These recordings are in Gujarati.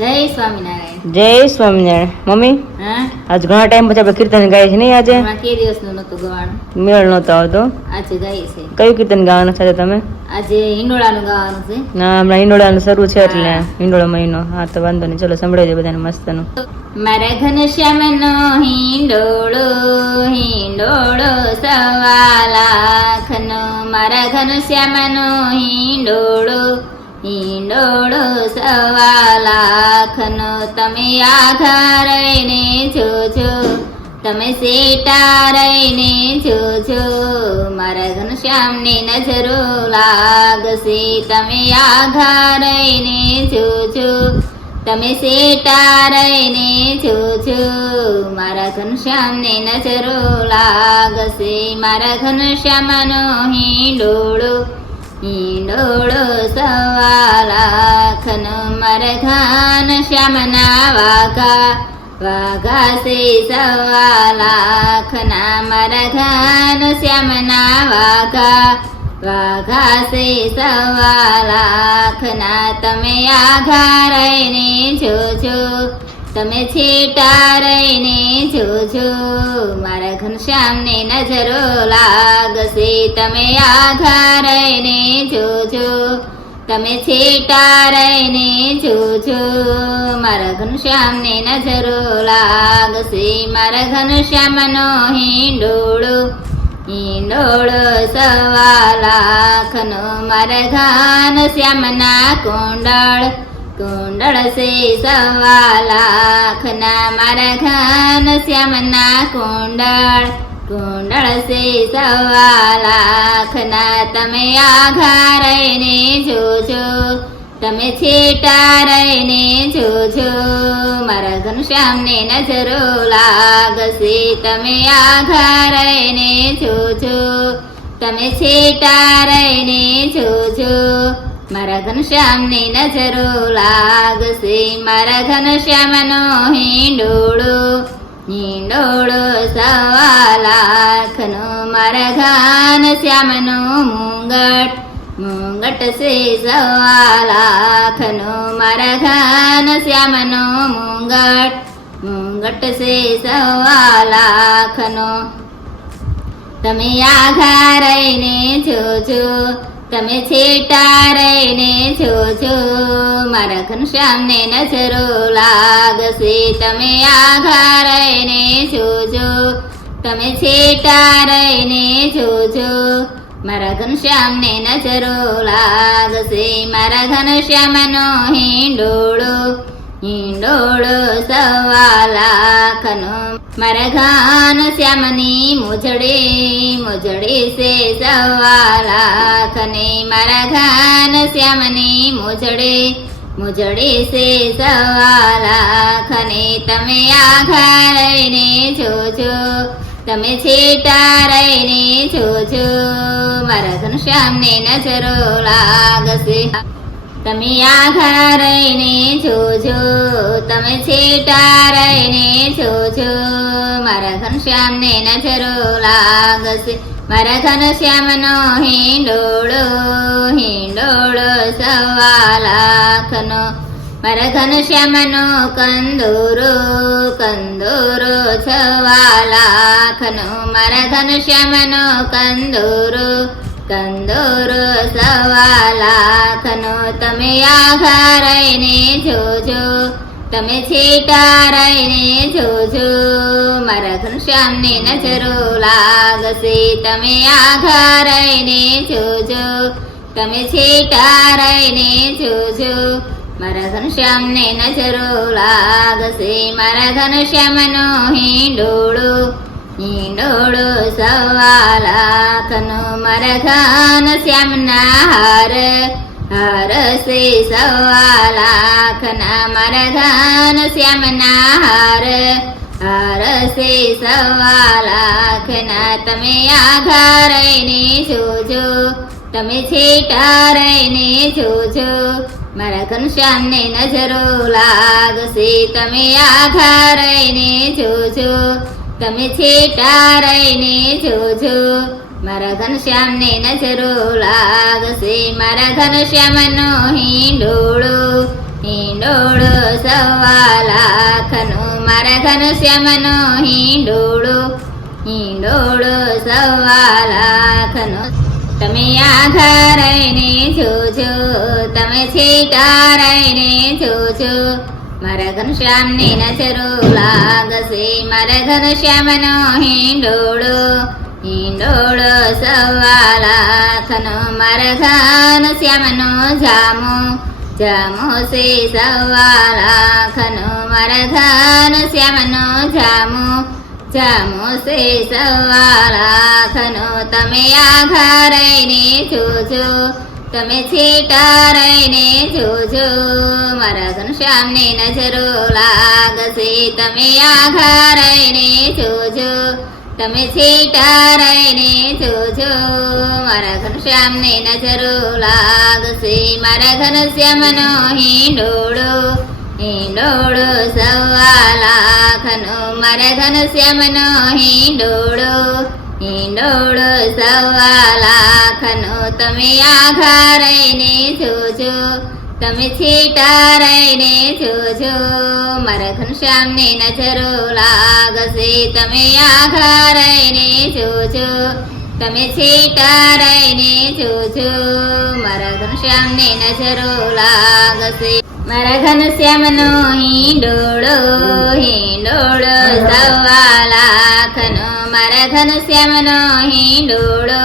જય સ્વામિનારાયણ. જય સ્વામિનારાયણ. મમ્મી હા, આજ ઘણા ટાઈમ પછી આપણે કીર્તન ગાય છે નહીં? આજે હમણાં કે દિવસનું નહોતું ગવાનું, મેળ નહોતો આવતો. આજે ગાય છે. કયું કીર્તન ગાવાના છે તમે? આજે હિંડોળાનું ગાવાનું છે. ના, હમણાં હિંડોળાનું શરૂ છે એટલે હા. હિંડોળો મહિનો. હા તો વાંધો નહીં, ચલો સંભળાવી દે બધાને મસ્તનું. મારા ઘનશ્યામનો હિંડોળો હિંડોળો સવા લાખનો, મારા ઘનશ્યામનો હિંડોળો હિંડોળો સવા લાખનો. તમે આઘા રહીને જોજો, તમે સેટા રહીને જોજો, મારા ઘનશ્યામની નજરો લાગશે. તમે આઘા રહીને જોજો, તમે સેટા રહીને જોજો, મારા ઘનશ્યામને નજરો લાગશે. મારા ઘનશ્યામનો હિંડોળો હિંડોળો સવા લાખનો, મારા ઘનશ્યામના વાઘા વાઘા છે સવા લાખના, મારા ઘનશ્યામના વાઘા વાઘા છે સવા લાખના. તમે આઘા રહીને જોજો, તમે છેટા રહીને જોજો, મારા ઘનશ્યામને નજરો લાગશે. તમે આઘા રહીને જોજો, તમે છેટા રહીને જોજો, મારા ઘનશ્યામને નજરો લાગશે. મારા ઘનશ્યામનો હિંડોળો હિંડોળો સવા લાખનો, મારા ઘનશ્યામના કુંડળ કુંડળ છે સવા લાખના, મારા ઘનશ્યામના કુંડળ કુંડળ છે સવા લાખના. તમે આઘા રહીને જોજો, તમે છેટા રહીને જોજો, મારા ઘનશ્યામને નજરો લાગશે. તમે આઘા રહીને જોજો, તમે છેટા રહીને જોજો, મારા ઘનશ્યામને નજરો લાગશે. મારા ઘનશ્યામનો હિંડોળો હિંડોળો સવા લાખનો, મારા ઘનશ્યામનો મુંગટ મુંગટ છે સવા લાખનો, મારા ઘનશ્યામનો મુંગટ મુંગટ છે સવા લાખનો. તમે આઘા રહીને જોજો, તમે છેટા રહીને જોજો, મારા ઘનશ્યામને નજરો લાગશે. તમે આઘા રહીને જોજો, તમે છેટા રહીને જોજો, મારા ઘનશ્યામને નજરો લાગશે. મારા ઘનશ્યામનો હિંડોળો હિંડોળો સવા લાખનો, મારા ઘનશ્યામની મોજડે મોજડે છે સવા લાખને, મારા ઘનશ્યામની મોજડે મોજડે છે સવા લાખને. તમે આઘા રહીને જોજો, તમે છેટા રહીને જોજો, મારા ઘનશ્યામને નજરો લાગશે. તમે આઘા રહીને જોજો, તમે છેટા રહીને જોજો, મારા ઘનશ્યામને નજરો લાગશે. મારા ઘનશ્યામનો હિંડોળો હિંડોળો સવા લાખનો, મારા ઘનશ્યામનો કંદોરો કંદોરો સવા લાખનો, મારા ઘનશ્યામનો કંદોરો કંદોરો સવા લાખનો. તમે આઘા રહીને જોજો, તમે છેટા રહીને જોજો, મારા ઘનશ્યામને નજરો લાગશે. તમે આઘા રહીને જોજો, તમે છેટા રહીને જોજો, મારા ઘનશ્યામને નજરો લાગશે. મારા ઘનશ્યામનો હિંડોળો હિંડોળો સવા લાખનો, મારા ઘનશ્યામના હાર હાર છે સવા લાખના, મારા ઘનશ્યામના હાર હાર છે સવા લાખના. તમે આઘા રહીને જોજો, તમે છેટા રહીને જોજો, મારા ઘનશ્યામને નજરો લાગશે. તમે આઘા રહીને જોજો, તમે છેટા રહીને જોજો, મારા ઘનશ્યામને નજરો લાગશે. મારા ઘનશ્યામનો હિંડોળો હિંડોળો સવા લાખનો મારા ઘનશ્યામનો હિંડોળો હિંડોળો સવા લાખનો તમે આઘા રહીને જોજો તમે છેટા રહીને જોજો મારા ઘનશ્યામને નજરો લાગશે મારા ઘનશ્યામનો હિંડોળો હિંડોળો સવા લાખનો મારા ઘનશ્યામનો જામો જામો છે સવા લાખનો મારા ઘનશ્યામનો જામો જામો છે સવા લાખનો તમે આઘા રહીને જોજો તમે છેટા રહીને જોજો મારા ઘનશ્યામને નજરો લાગશે તમે આઘા રહીને જોજો તમે છેટા રહીને જોજો મારા ઘનશ્યામને નજરો લાગશે મારા ઘનશ્યામનો હિંડોળો હિંડોળો સવા લાખનો મારા ઘનશ્યામનો હિંડોળો હિંડોળો સવા લાખનો તમે આઘા રહીને જોજો તમે છેટા રહીને જોજો મારા ઘનશ્યામને નજરો લાગશે તમે આઘા રહીને જોજો તમે છેટા રહીને જોજો મારા ઘનશ્યામને નજરો લાગશે મારા ઘનશ્યામનો હિંડોળો હિંડોળો સવા લાખનો મારા ઘનશ્યામનો હિંડોળો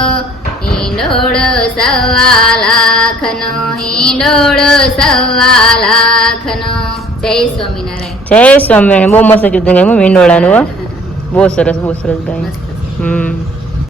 હિંડોળો સવા લાખનો હિંડોળો સવા લાખનો જય સ્વામિનારાયણ જય સ્વામિનારાયણ બહુ મસ્ત કીધું કે હિંડોળાનું હો. બહુ સરસ ગાય મસ્ત. હમ